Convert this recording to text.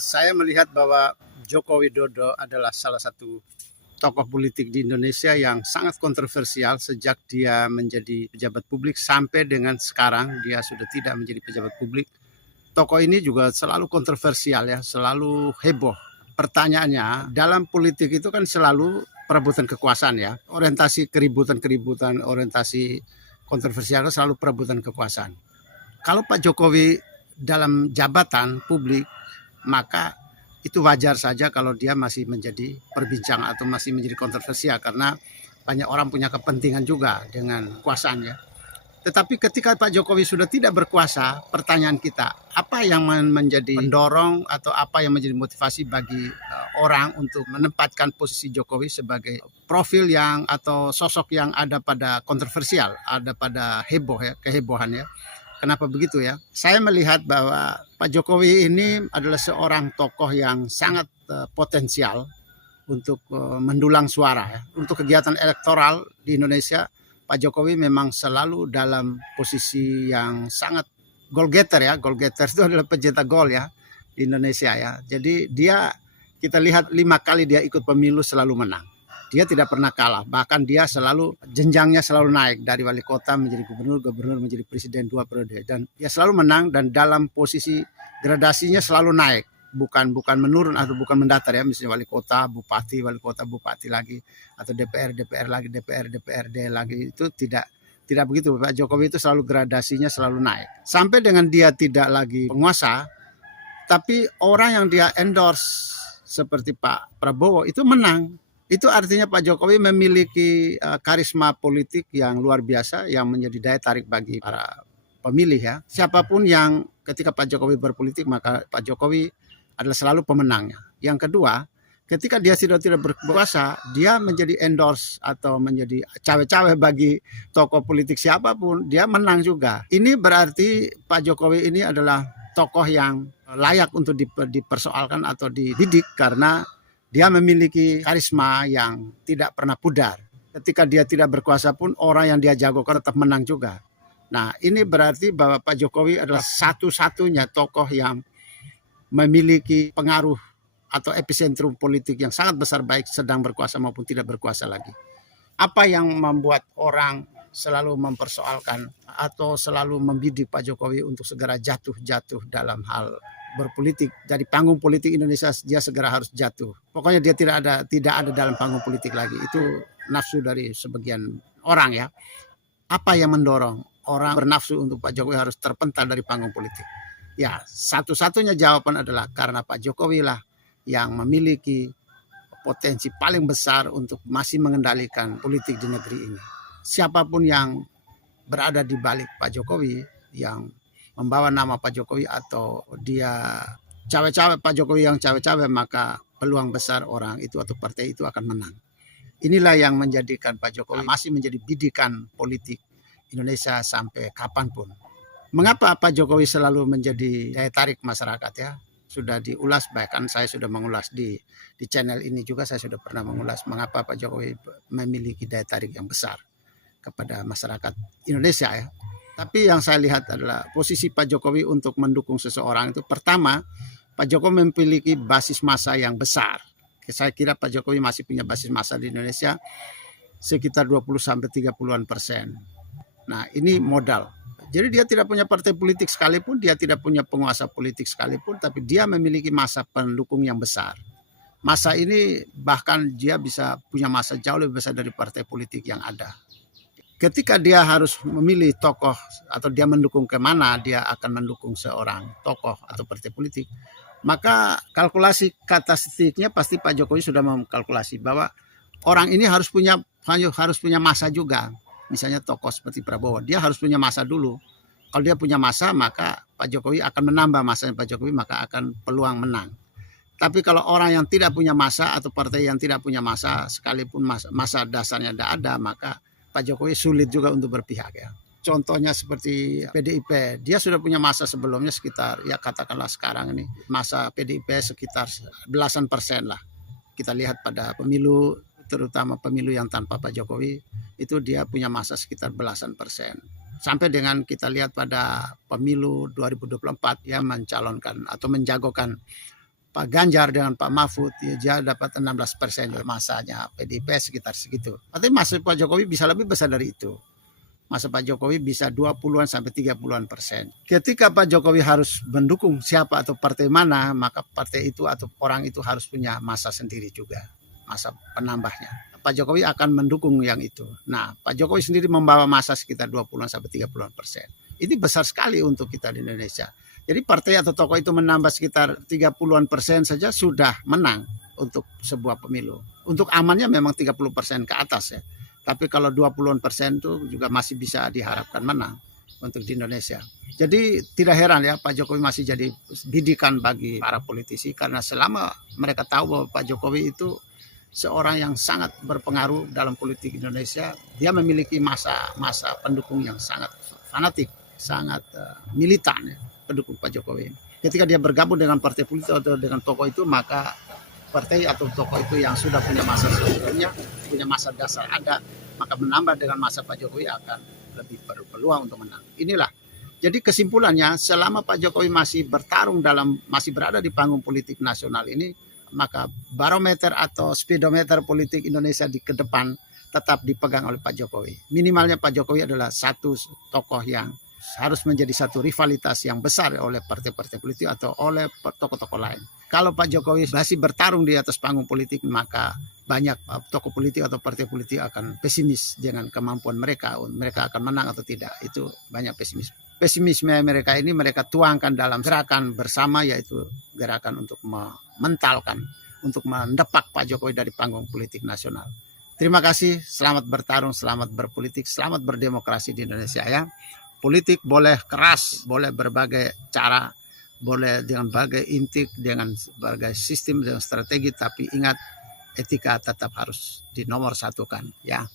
Saya melihat bahwa Joko Widodo adalah salah satu tokoh politik di Indonesia yang sangat kontroversial sejak dia menjadi pejabat publik sampai dengan sekarang dia sudah tidak menjadi pejabat publik. Tokoh ini juga selalu kontroversial ya, selalu heboh. Pertanyaannya, dalam politik itu kan selalu perebutan kekuasaan ya. Orientasi keributan-keributan, orientasi kontroversial selalu perebutan kekuasaan. Kalau Pak Jokowi dalam jabatan publik, maka itu wajar saja kalau dia masih menjadi perbincangan atau masih menjadi kontroversial karena banyak orang punya kepentingan juga dengan kekuasaannya. Tetapi ketika Pak Jokowi sudah tidak berkuasa, pertanyaan kita, apa yang menjadi mendorong atau apa yang menjadi motivasi bagi orang untuk menempatkan posisi Jokowi sebagai profil yang atau sosok yang ada pada kontroversial, ada pada heboh ya, kehebohan ya. Kenapa begitu ya? Saya melihat bahwa Pak Jokowi ini adalah seorang tokoh yang sangat potensial untuk mendulang suara ya. Untuk kegiatan elektoral di Indonesia, Pak Jokowi memang selalu dalam posisi yang sangat goal getter ya. Goal getter itu adalah pencetak gol ya di Indonesia ya. Jadi kita lihat 5 kali dia ikut pemilu selalu menang. Dia tidak pernah kalah, bahkan dia selalu jenjangnya selalu naik dari wali kota menjadi gubernur menjadi presiden 2 periode, dan dia selalu menang dan dalam posisi gradasinya selalu naik, bukan menurun atau bukan mendatar ya, misalnya wali kota bupati lagi, atau DPR lagi, DPRD lagi, itu tidak begitu. Pak Jokowi itu selalu gradasinya selalu naik sampai dengan dia tidak lagi penguasa, tapi orang yang dia endorse seperti Pak Prabowo itu menang. Itu artinya Pak Jokowi memiliki karisma politik yang luar biasa yang menjadi daya tarik bagi para pemilih ya. Siapapun yang ketika Pak Jokowi berpolitik, maka Pak Jokowi adalah selalu pemenangnya. Yang kedua, ketika dia tidak berkuasa, dia menjadi endorse atau menjadi cawe-cawe bagi tokoh politik siapapun, dia menang juga. Ini berarti Pak Jokowi ini adalah tokoh yang layak untuk dipersoalkan atau dididik karena dia memiliki karisma yang tidak pernah pudar. Ketika dia tidak berkuasa pun orang yang dia jagokan tetap menang juga. Nah, ini berarti bahwa Pak Jokowi adalah satu-satunya tokoh yang memiliki pengaruh atau epicentrum politik yang sangat besar, baik sedang berkuasa maupun tidak berkuasa lagi. Apa yang membuat orang selalu mempersoalkan atau selalu membidik Pak Jokowi untuk segera jatuh dalam hal berpolitik, dari panggung politik Indonesia dia segera harus jatuh. Pokoknya dia tidak ada dalam panggung politik lagi. Itu nafsu dari sebagian orang ya. Apa yang mendorong orang bernafsu untuk Pak Jokowi harus terpental dari panggung politik? Ya, satu-satunya jawaban adalah karena Pak Jokowi lah yang memiliki potensi paling besar untuk masih mengendalikan politik di negeri ini. Siapapun yang berada di balik Pak Jokowi, yang membawa nama Pak Jokowi atau dia cawe-cawe Pak Jokowi yang cawe-cawe, maka peluang besar orang itu atau partai itu akan menang. Inilah yang menjadikan Pak Jokowi masih menjadi bidikan politik Indonesia sampai kapanpun. Mengapa Pak Jokowi selalu menjadi daya tarik masyarakat ya? Sudah diulas, bahkan saya sudah mengulas di channel ini juga, saya sudah pernah mengulas mengapa Pak Jokowi memiliki daya tarik yang besar kepada masyarakat Indonesia ya. Tapi yang saya lihat adalah posisi Pak Jokowi untuk mendukung seseorang itu, pertama, Pak Jokowi memiliki basis massa yang besar. Saya kira Pak Jokowi masih punya basis massa di Indonesia sekitar 20-30%. Nah, ini modal. Jadi dia tidak punya partai politik sekalipun, dia tidak punya penguasa politik sekalipun, tapi dia memiliki massa pendukung yang besar. Massa ini bahkan dia bisa punya massa jauh lebih besar dari partai politik yang ada. Ketika dia harus memilih tokoh atau dia mendukung kemana dia akan mendukung seorang tokoh atau partai politik, maka kalkulasi kata statistiknya pasti Pak Jokowi sudah mengkalkulasi bahwa orang ini harus punya massa juga. Misalnya tokoh seperti Prabowo, dia harus punya massa dulu. Kalau dia punya massa, maka Pak Jokowi akan menambah massanya Pak Jokowi, maka akan peluang menang. Tapi kalau orang yang tidak punya massa atau partai yang tidak punya massa, sekalipun massa dasarnya tidak ada, maka Pak Jokowi sulit juga untuk berpihak ya. Contohnya seperti PDIP, dia sudah punya massa sebelumnya sekitar, ya katakanlah sekarang ini massa PDIP sekitar belasan persen lah. Kita lihat pada pemilu, terutama pemilu yang tanpa Pak Jokowi, itu dia punya massa sekitar belasan persen. Sampai dengan kita lihat pada pemilu 2024 ya mencalonkan atau menjagokan Pak Ganjar dengan Pak Mahfud, ya, dia dapat 16% masanya PDIP sekitar segitu. Tapi masa Pak Jokowi bisa lebih besar dari itu. Masa Pak Jokowi bisa 20-an sampai 30-an%. Ketika Pak Jokowi harus mendukung siapa atau partai mana, maka partai itu atau orang itu harus punya masa sendiri juga, masa penambahnya. Pak Jokowi akan mendukung yang itu. Nah, Pak Jokowi sendiri membawa masa sekitar 20-an sampai 30-an%. Ini besar sekali untuk kita di Indonesia. Jadi partai atau tokoh itu menambah sekitar 30-an% saja sudah menang untuk sebuah pemilu. Untuk amannya memang 30% ke atas ya. Tapi kalau 20-an% itu juga masih bisa diharapkan menang untuk di Indonesia. Jadi tidak heran ya Pak Jokowi masih jadi bidikan bagi para politisi, karena selama mereka tahu bahwa Pak Jokowi itu seorang yang sangat berpengaruh dalam politik Indonesia, dia memiliki masa pendukung yang sangat fanatik, sangat militan ya, pendukung Pak Jokowi. Ketika dia bergabung dengan partai politik atau dengan tokoh itu, maka partai atau tokoh itu yang sudah punya masa sebelumnya, punya masa dasar ada, maka menambah dengan masa Pak Jokowi akan lebih berpeluang untuk menang. Inilah. Jadi kesimpulannya, selama Pak Jokowi masih masih berada di panggung politik nasional ini, maka barometer atau speedometer politik Indonesia di ke depan tetap dipegang oleh Pak Jokowi. Minimalnya Pak Jokowi adalah satu tokoh yang harus menjadi satu rivalitas yang besar oleh partai-partai politik atau oleh tokoh-tokoh lain. Kalau Pak Jokowi masih bertarung di atas panggung politik, maka banyak tokoh politik atau partai politik akan pesimis dengan kemampuan mereka akan menang atau tidak. Itu banyak pesimisme mereka ini mereka tuangkan dalam gerakan bersama, yaitu gerakan untuk mentalkan, untuk mendepak Pak Jokowi dari panggung politik nasional. Terima kasih, selamat bertarung, selamat berpolitik, selamat berdemokrasi di Indonesia ya. Politik boleh keras, boleh berbagai cara, boleh dengan berbagai intik, dengan berbagai sistem, dengan strategi, tapi ingat etika tetap harus dinomorsatukan ya.